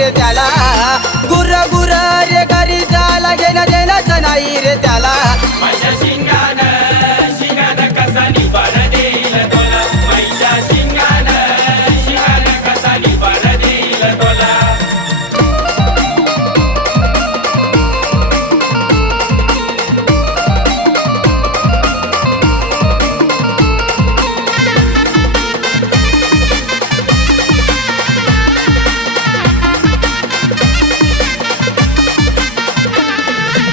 रे त्याला गुर गुर रे करी त्याला घेणं देणंच नाही रे त्याला माझ्या शिंगानं कसा निभार देईल तोला माझ्या शिंगानं कसा निभार देईल तोला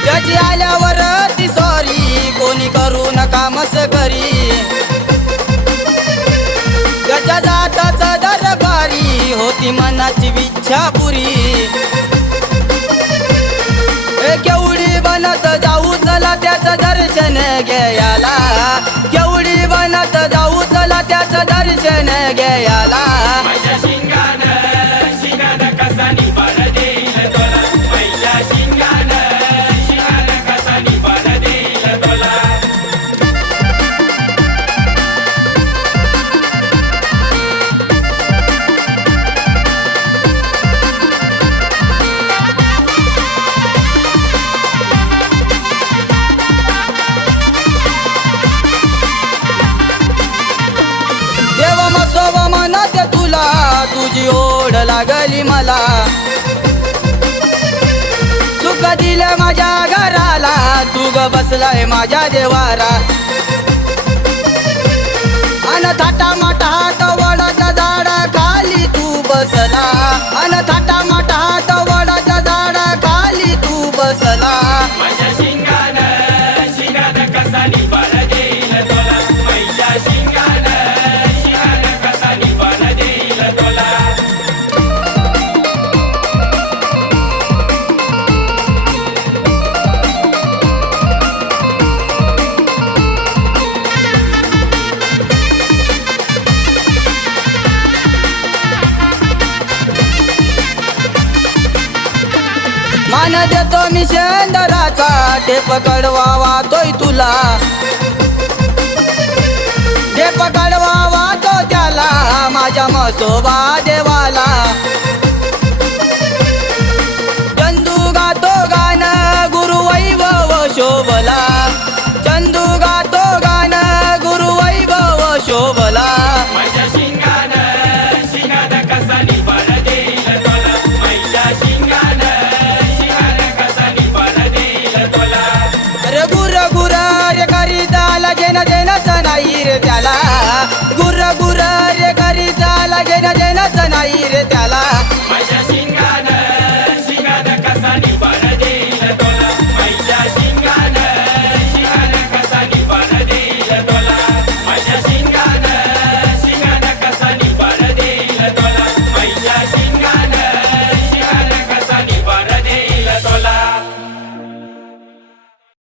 त्याची आल्यावर ती सॉरी कोणी करू नका मस्करी त्याच्या जाताचा दरबारी होती मनाची इच्छा पुरी केवढी बनत जाऊ चला त्याचं दर्शन घ्यायला केवढी बनत जाऊ चला त्याचं दर्शन घ्यायला माझ्या शिंगानं कसा निभार देईल तोला माझ्या शिंगानं कसा निभार देईल तोला देव मसोब म्हणत तुला तुझी ओढ लागली मला सुख दिलं माझ्या घराला तू ग बसलाय माझ्या देवारा अन थाटा माटा हात वडाच्या झाडा खाली तू बसला अन थाटा माटा हात वडाच्या झाडा खाली तू बसला माझ्या शिंगानं कसा निभार देईल तोला माझ्या शिंगानं कसा निभार देईल तोला मान देतो मी शेंदराचा टेप कडवा वाहतोय तुला टेप कडवा वाहतो त्याला माझ्या मसोबा देवाला चंदू गातो गाणं गुरु वैभव शोभला चंदू गातो गाणं गुरु वैभव शोभला माझ्या शिंगानं कसा निभार देईल तोला माझ्या शिंगानं कसा निभार देईल तोला अरे गुर गुर रे करी त्याला घेणं देणंच नाही रे त्याला गुर गुर रे करी त्याला घेणं देणंच नाही रे त्याला